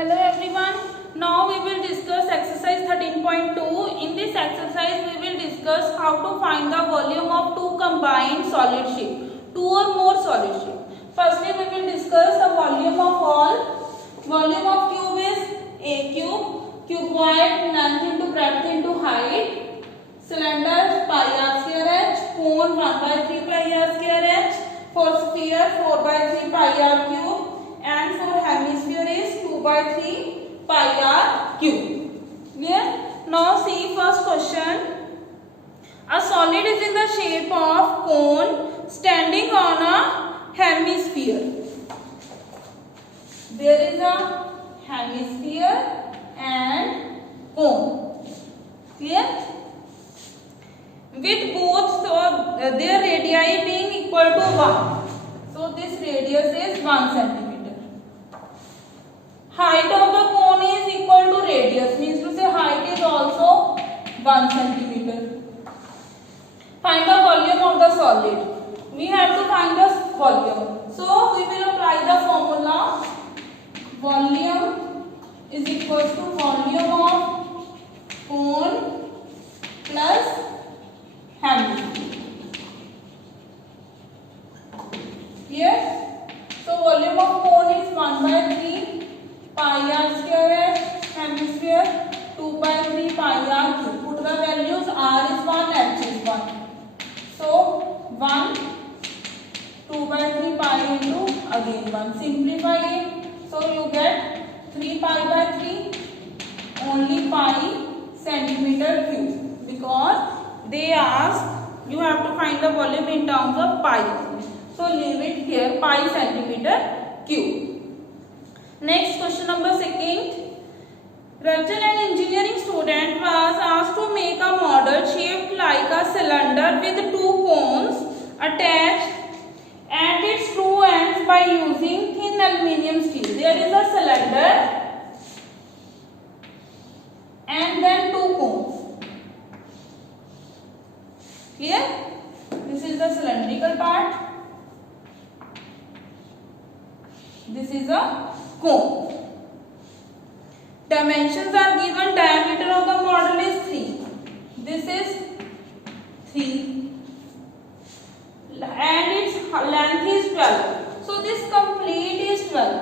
Hello everyone. Now we will discuss exercise 13.2. In this exercise we will discuss how to find the volume of two combined solid shape, two or more solid shape. Firstly we will discuss the volume of all. Volume of cube is a cube, cuboid length into breadth into height, cylinder pi r square h, cone 1/3 pi r square h, for sphere 4/3 pi r cube, and for hemisphere is 2/3 pi r cube. Clear? Now see first question. A solid is in the shape of cone standing on a hemisphere. There is a hemisphere and cone. Clear? With both their radii being equal to 1. So this radius is 1 centimeter. Height of the cone is equal to radius, means to say height is also 1 centimeter. Find the volume of the solid. We have to find the volume. So we will apply the formula. Volume is equal to volume of cone plus hemisphere. Here, so volume of cone is 1/3 pi r square h, hemisphere 2/3 pi r cube. Put the values. R is 1, h is 1. So 1 2/3 pi into again 1. Simplify it. So you get 3 pi by 3, only pi centimeter cube, because they ask you have to find the volume in terms of pi. So leave it here, pi centimeter cube. Next question number 2. Rachel, an engineering student, was asked to make a model shaped like a cylinder with two cones attached at its two ends by using thin aluminium steel. There is a cylinder and then two cones. Clear? This is the cylindrical part. This is a cone. Dimensions are given. Diameter of the model is 3. This is 3 and its length is 12. So this complete is 12.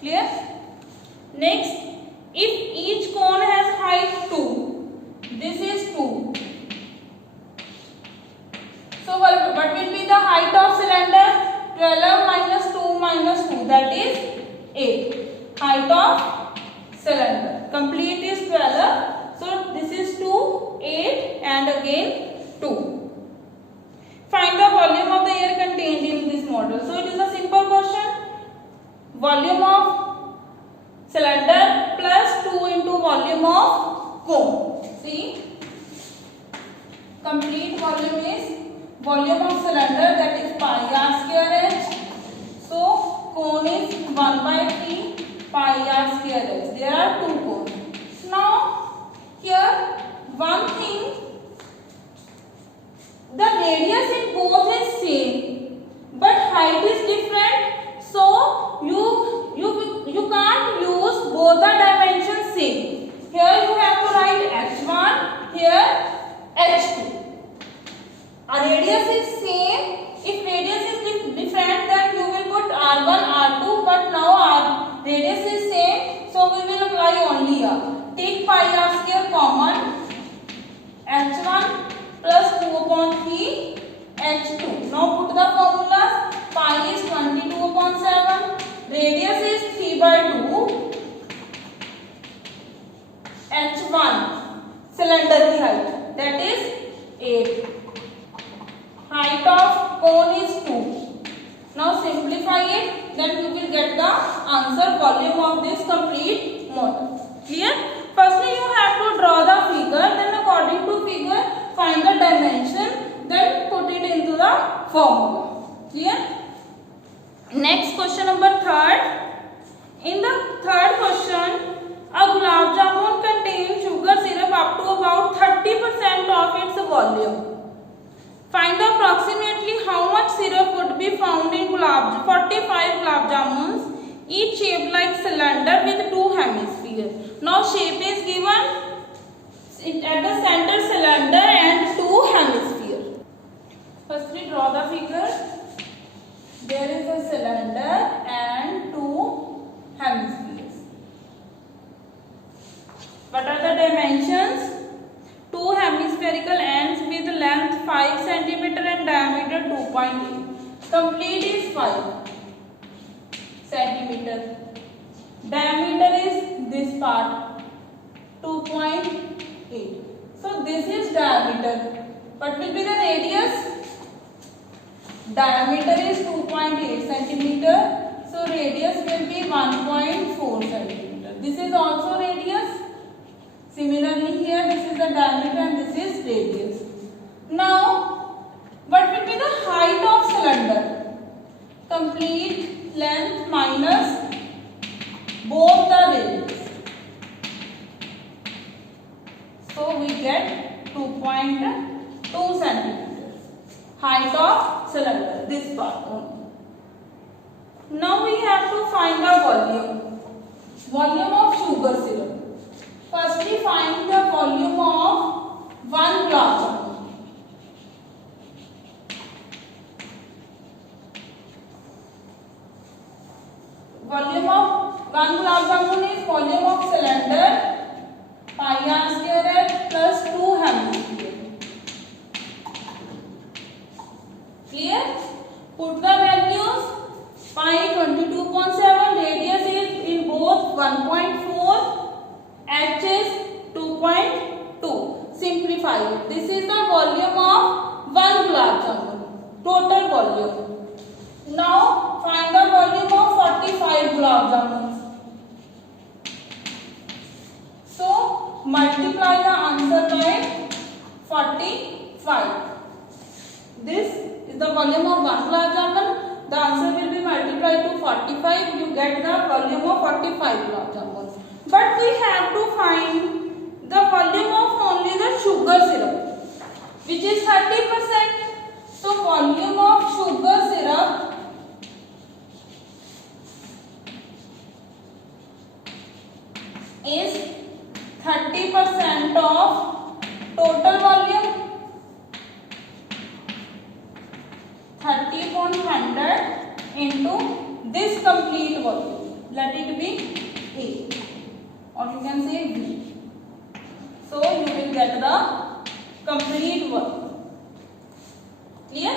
Clear? Next, if each cone has height 2, this is 2. So what will be the height of cylinder? 12 minus 2 minus 2, that is 8. Height of cylinder. Complete is 12. So this is 2, 8 and again 2. Find the volume of the air contained in this model. So it is a simple question. Volume of cylinder plus 2 into volume of cone. See, complete volume is volume of cylinder, that is pi r square h. So cone is 1/3 pi r square h. There are two cones. Now here one thing, the radius in both is same but height is different. So you can't use both the dimensions same. Here you have to write h1, here h2. A radius is same. If radius is different, then you will put r1, r2. But now our radius is same, so we will apply only r. Take pi r square common. h1 plus 2/3 h2. Now put the formulas. Pi is 22/7. Radius is 3/2. h1 cylinder की height, that is 8. Height of cone is 2. Now simplify it, then you will get the answer, volume of this complete model. Clear? Firstly you have to draw the figure, then according to figure find the dimension, then put it into the formula. Clear? Next question number 3. In the third question, a gulab jamun contains sugar syrup up to about 30% of its volume. Find approximately how much syrup would be found in gulab 45 gulab jamuns, each shaped like cylinder with 2 hemispheres. Now shape is given at the center cylinder and 2 hemispheres. Firstly draw the figure. There is a cylinder and 2 hemispheres. What are the dimensions? 2 hemispherical ends with length 5 cm and diameter 2.8. Complete is 5 cm. Diameter is this part 2.8. So this is diameter. What will be the radius? Diameter is 2.8 centimeter. So radius will be 1.4 centimeter. This is also radius. Similarly here this is the diameter and this is radius. Now what will be the height of cylinder? Complete length minus both the radius. So we get 2.2 centimeters. Height of cylinder, this part only. Now we have to find the volume. Volume of sugar syrup. Firstly find the volume of 1 gulab jamun. Volume of 1 gulab jamun is volume of cylinder pi r square h plus 2 hemisphere. Clear? Put the values. Pi 22.7, radius is in both 1.4, h is 2.2. Simplify it. This is the volume of 1 gulab jamun. Total volume. Now find the volume of 45 gulab jamuns. So multiply the answer by 45. This is the volume of 1 gulab jamun. The answer will be multiplied to 45. You get the volume of 45 gulab jamuns. But we have to find the volume of only the sugar syrup, which is 30%. So volume of sugar syrup is 30% of total volume. 30/100 into this complete volume. Let it be A, or you can say B. So you will get the complete volume. Clear?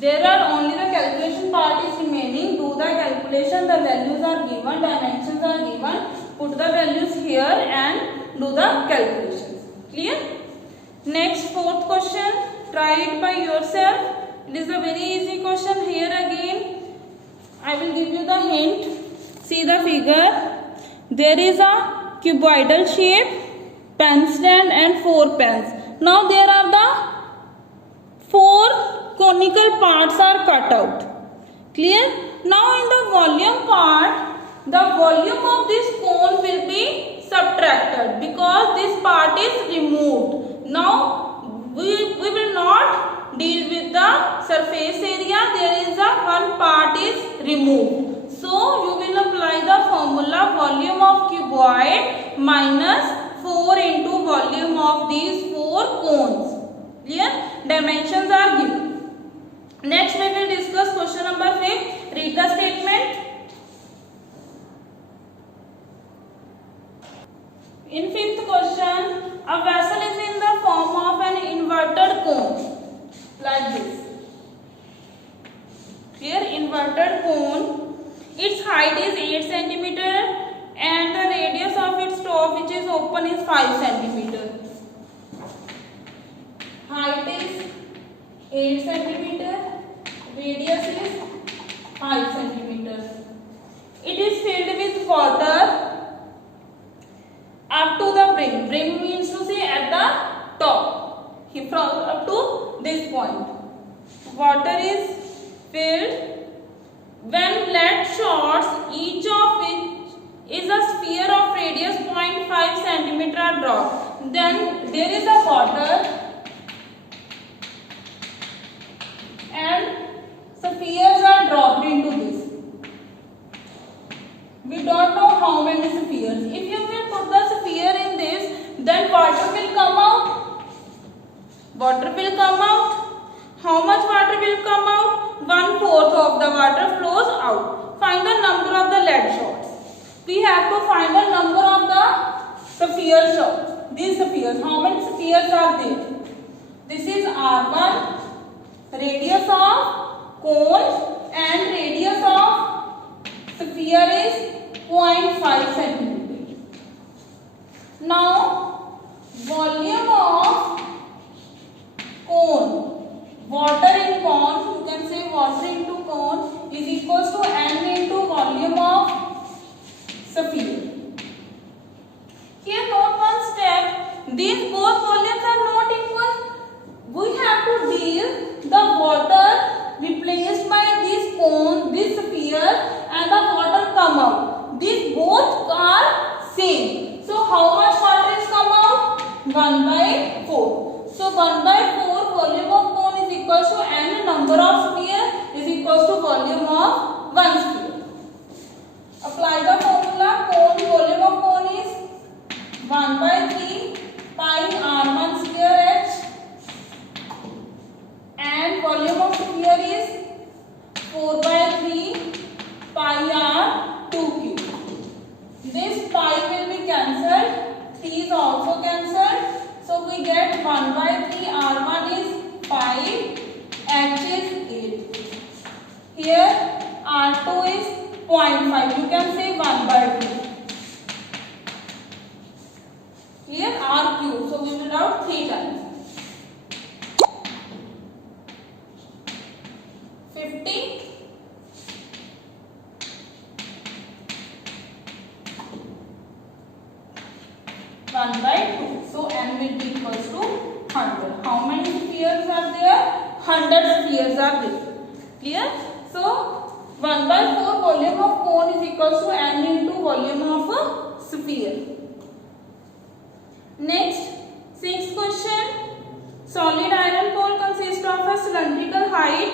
There are only the calculation part is remaining. Do the calculation. The values are given, dimensions are given. Put the values here and do the calculations. Clear? Next, fourth question. Try it by yourself. It is a very easy question. Here again I will give you the hint. See the figure. There is a cuboidal shape, pen stand and 4 pens. Now there are the 4 conical parts are cut out. Clear? Now in the volume part, the volume of this cone will be subtracted because this part is removed. Now we will not deal with the surface area. There is a one part is removed. So you will apply the formula volume of cuboid minus 4 into volume of these 4 cones. Clear? Dimensions are given. Next we will discuss question number 5. Read the statement. In 5th question, a vessel is in the form of an inverted cone like this. Here inverted cone. Its height is 8 cm and the radius of its top, which is open, is 5 cm. Height is 8 cm. Radius is 5 cm. It is filled with water up to the brim. Brim means to say at the top. From up to this point. Water is filled. When lead shots, each of which is a sphere of radius 0.5 cm are dropped. Then there is a water and sphere will come out? 1/4 of the water flows out. Find the number of the lead shots. We have to find the number of the sphere shots. These spheres, how many spheres are there? This is R1, radius of cone and radius of sphere is 0.5 centimeter. Now, volume of cone, water in cone, you can say water into cone is equals to n into volume of sphere. Here note one step, these both volumes are not equal. We have to deal the water replaced by this cone, this sphere, and the water come out. These both are same. So how much water is come out? 1/4. So 1/4 volume of cone is equals to n number of sphere is equals to volume of one sphere. Apply the formula. Cone volume of cone is 1/3 pi r1 square h, and volume of sphere is 4/3 pi r2 cube. This pi will be cancelled. 3 is also cancelled. So we get 1/3 r1 is 5, h is 8. Here r2 is 0.5. You can say 1/2. Here r cube. So we will write 3 times. 50. 1/2. So n will be equals to 100. How many spheres are there? 100 spheres are there. Clear? So 1/4 volume of cone is equals to n into volume of a sphere. Next, sixth question. Solid iron pole consists of a cylindrical height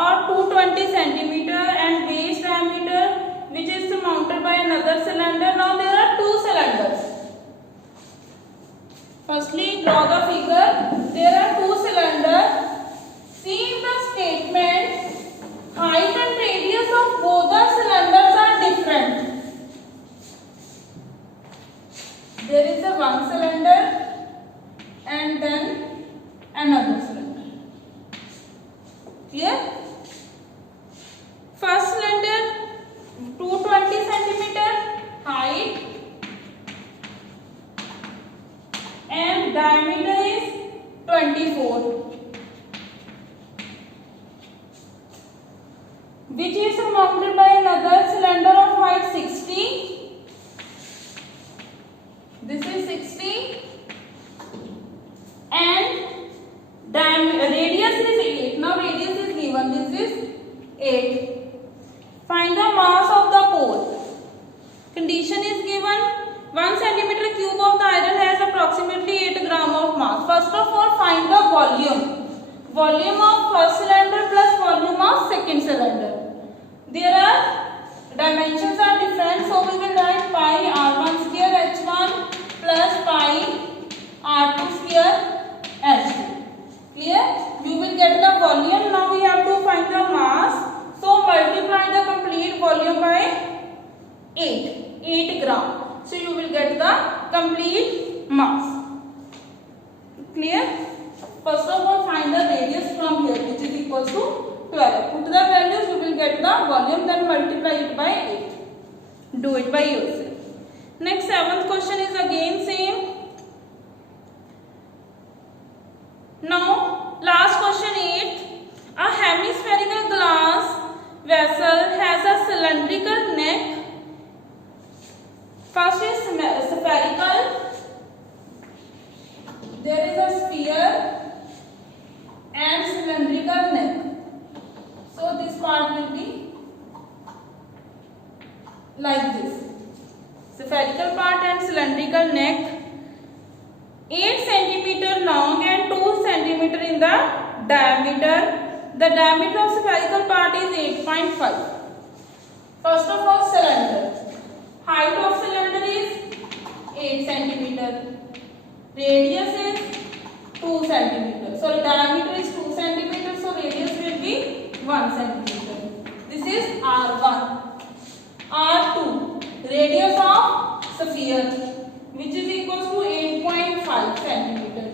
or 220 centimeter and base diameter which is surmounted by another cylinder. Now there are two cylinders. Firstly, draw the figure. There are two cylinders. See in the statement, height and radius of both the cylinders are different. There is a one cylinder and then another cylinder. Clear? First cylinder 220 centimeter height and diameter is 24, which is surmounted by another cylinder of height 60. This is 60 and radius is 8. Now radius is given. This is 8. Find the mass of the pole. Condition is given. 1 centimeter cube of the iron has approximately 8 gram of mass. First of all, find the volume. Volume of first cylinder plus volume of second cylinder. There are dimensions are different, so we will write pi r1 square h1 plus pi r2 square h2. Clear? You will get the volume. Now we have to find the mass. So multiply the complete volume by 8 gram. So you will get the complete mass. Clear? First of all, find the radius from here, which is equals to 12. Put the values, you will get the volume, then multiply it by 8. Do it by yourself. Next, seventh question is again same. Now, last question 8. A hemispherical glass vessel has a cylindrical neck. First is spherical. There is a sphere and cylindrical neck. So this part will be like this. Spherical part and cylindrical neck. 8 centimeter long and 2 centimeter in the diameter. The diameter of spherical part is 8.5. First of all, cylinder. Height of cylinder is 8 centimeter. Radius is 2 centimeter. Sorry, diameter is 2 centimeter. So 1 centimeter. This is R1. R2, radius of sphere, which is equals to 8.5 centimeter.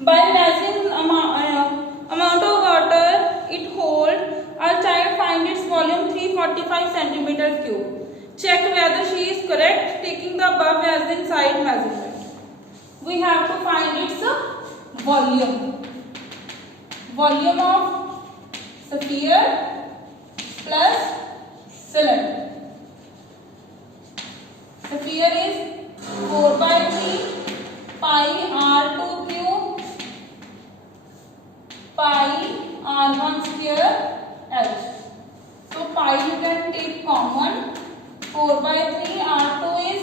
By measuring amount of water it holds, a child finds its volume 345 centimeter cube. Check whether she is correct taking the above as the inside measurement. We have to find its volume. Volume of sphere plus cylinder. Sphere is 4/3 pi r2 cube pi r1 square h. So pi you can take common. 4/3 r2 is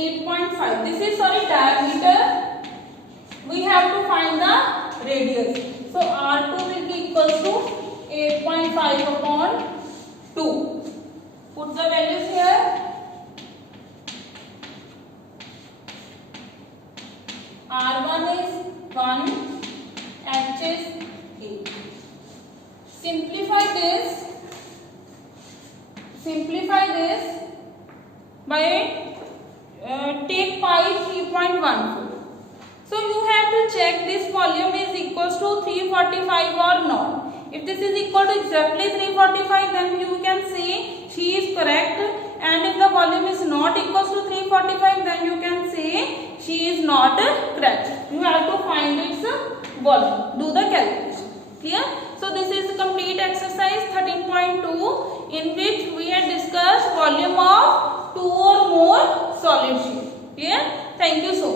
8.5. This is diameter. We have to find the radius. So r2 will be equal to 8.5 upon 2. Put the values here. R1 is 1, H is 8. Simplify this by take pi 3.14. So you have to check this volume is equals to 345 or not. If this is equal to exactly 345, then you can say she is correct, and if the volume is not equals to 345, then you can say she is not correct. You have to find its volume. Do the calculation. Clear? So this is complete exercise 13.2, in which we had discussed volume of 2 or more solid sheet. Clear? Thank you so much.